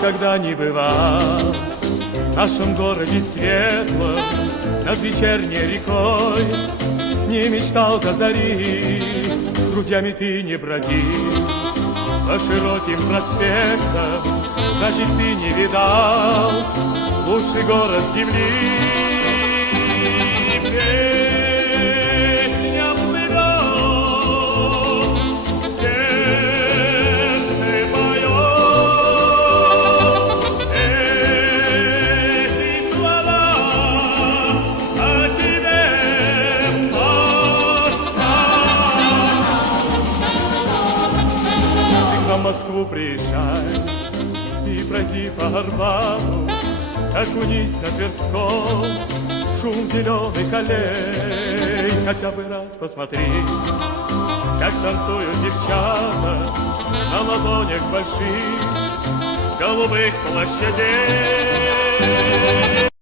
никогда не бывал в нашем городе светлом над вечерней рекой, не мечтал до зари, друзьями ты не бродил по широким проспектам, значит, ты не видал лучший город земли. Песня плывет, сердце поет эти слова о тебе, Москва. Ты к нам в Москву приезжай и пройди по Арбату, окунись на Тверском, шум зеленых аллей, хотя бы раз посмотри, как танцуют девчата на ладонях больших голубых площадей.